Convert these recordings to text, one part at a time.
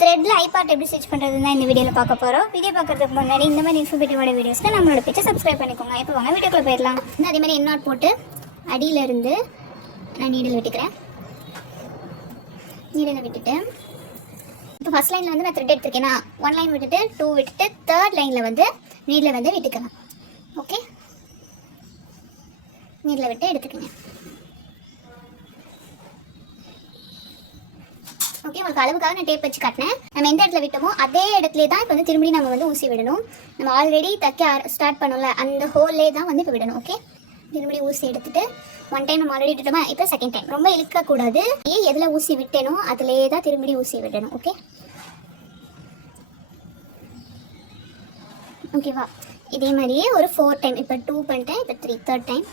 த்ரெட்டில் iPod எப்படி stitch பண்ணுறதுன்னு இந்த வீடியோவில் பார்க்க போகிறோம். வீடியோ பார்க்குறதுக்கு முன்னாடி இந்த மாதிரி இன்ஃபர்மேட்டிவான வீடியோஸ்க்கு நம்மளோட பேஜை சப்ஸ்கிரைப் பண்ணிக்கோங்க. இப்போ வாங்க வீடியோக்குள்ளே போயிடலாம். அதே மாதிரி எண்ணாட் போட்டு அடியிலேருந்து நான் நீடில் விட்டுக்கிறேன். நீடில் விட்டுட்டு இப்போ ஃபஸ்ட் லைனில் வந்து நான் த்ரெட் எடுத்துருக்கேன்னா 1 லைன் விட்டுட்டு 2 விட்டுட்டு 3rd லைனில் வந்து நீடில் வந்து விட்டுக்கலாம். ஓகே, நீடில் விட்டு எடுத்துக்கோங்க. ஓகே, உங்களுக்கு அளவுக்காக நான் டேப் வச்சு காட்டினேன். நம்ம எந்த இடத்துல விட்டோமோ அதே இடத்துல தான் இப்போ வந்து திரும்பி நம்ம வந்து ஊசி விடணும். நம்ம ஆல்ரெடி தைக்க ஸ்டார்ட் பண்ணோம்ல அந்த ஹோல்லே தான் வந்து இப்போ விடணும். ஓகே, திரும்பி ஊசி எடுத்துட்டு 1 டைம் நம்ம ஆல்ரெடி விட்டுட்டோமா, இப்போ செகண்ட் டைம் ரொம்ப இழுக்கக்கூடாது. எதில் ஊசி விட்டேனோ அதிலே தான் திரும்பி ஊசி விடணும். ஓகே, ஓகேவா? இதே மாதிரியே ஒரு 4 டைம், இப்போ 2 பண்ணிட்டேன், இப்போ 3 3rd டைம்,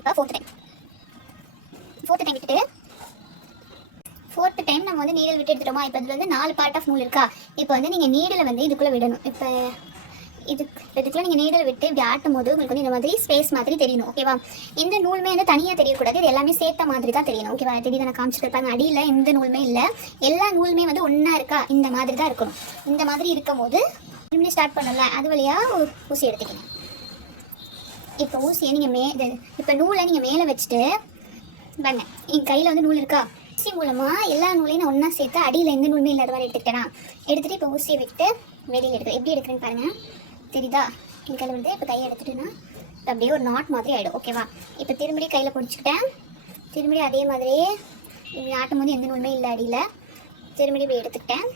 இப்போ 4th டைம். 4th டைம் விட்டுட்டு 4th டைம் நம்ம வந்து நீடில் விட்டு எடுத்துட்டோமா, இப்போ இதில் வந்து 4 பார்ட் ஆஃப் நூல் இருக்கா. இப்போ வந்து நீங்கள் நீடில் வந்து இதுக்குள்ளே விடணும். இப்போ இதுக்குள்ளே நீங்கள் நீடில் விட்டு இப்படி ஆட்டும் போது உங்களுக்கு வந்து இந்த மாதிரி ஸ்பேஸ் மாதிரி தெரியணும். ஓகேவா? எந்த நூலுமே வந்து தனியாக தெரியக்கூடாது, இது எல்லாமே சேர்த்த மாதிரி தான் தெரியணும். ஓகேவா? தெரியுது, நான் காமிச்சிருப்பாங்க. அடியில் எந்த நூலுமே இல்லை, எல்லா நூலுமே வந்து ஒன்றா இருக்கா, இந்த மாதிரி தான் இருக்கணும். இந்த மாதிரி இருக்கும் போது திரும்பி ஸ்டார்ட் பண்ணல, அது வழியாக ஊசி எடுத்துக்கணும். இப்போ ஊசியை நீங்கள் இப்போ நூலை நீங்கள் மேலே வச்சுட்டு பாருங்க, என் கையில் வந்து நூல் இருக்கா, ஊசி மூலமாக எல்லா நூலையும் நான் ஒன்றா சேர்த்து அடியில் எந்த நூலுமே இல்லாத மாதிரி எடுத்துக்கிட்டேனா, எடுத்துகிட்டு இப்போ ஊசியை விட்டு வெளியில் எடுக்கிறேன். எப்படி எடுக்கிறேன்னு பாருங்கள், தெரியுதா? என் கையில் வந்து இப்போ கையை எடுத்துட்டேன்னா இப்போ அப்படியே ஒரு நாட் மாதிரி ஆகிடும். ஓகேவா? இப்போ திரும்பி கையில் பிடிச்சிக்கிட்டேன். திரும்பி அதே மாதிரியே இப்படி ஆட்டும் போது எந்த நூலுமே இல்லை அடியில், திரும்பி இப்படி எடுத்துக்கிட்டேன்.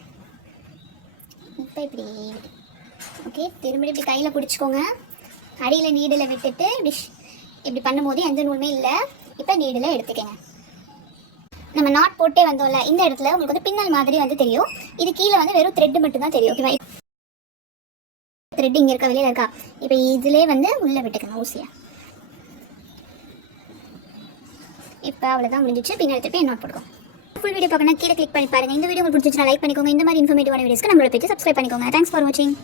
இப்போ இப்படி ஓகே, திரும்பி இப்படி கையில் பிடிச்சிக்கோங்க. அடியில் நீடில் விட்டுட்டு இப்படி பண்ணும்போது எந்த நூலுமே இல்லை. இப்போ நீடில் எடுத்துக்கங்க. நம்ம நாட் போட்டே வந்தோம்ல, இந்த இடத்துல உங்களுக்கு வந்து பின்னல் மாதிரி வந்து தெரியும். இது கீழே வந்து வெறும் த்ரெட் மட்டும் தான் தெரியும். ஓகேவா? த்ரெட் இங்கே இருக்கா, வெளியில் இருக்கா. இப்போ இதிலே வந்து உள்ளே விட்டுக்கணும் ஊசியை. இப்போ அவ்வளோதான் முடிஞ்சிச்சு. பின்னாடி திருப்பி நாட் போட்டுக்கோங்க. ஃபுல் வீடியோ பார்க்கணும் கீழே கிளிக் பண்ணி பாருங்கள். இந்த வீடியோ உங்களுக்கு பிடிச்சிச்சுன்னா லைக் பண்ணிக்கோங்க. இந்த மாதிரி இன்ஃபர்மேட்டிவான வீடியோஸ்க்கு நம்மளோட பேஜை சப்ஸ்கிரைப் பண்ணிக்கோங்க. தேங்க்ஸ் ஃபார் வாட்சிங்.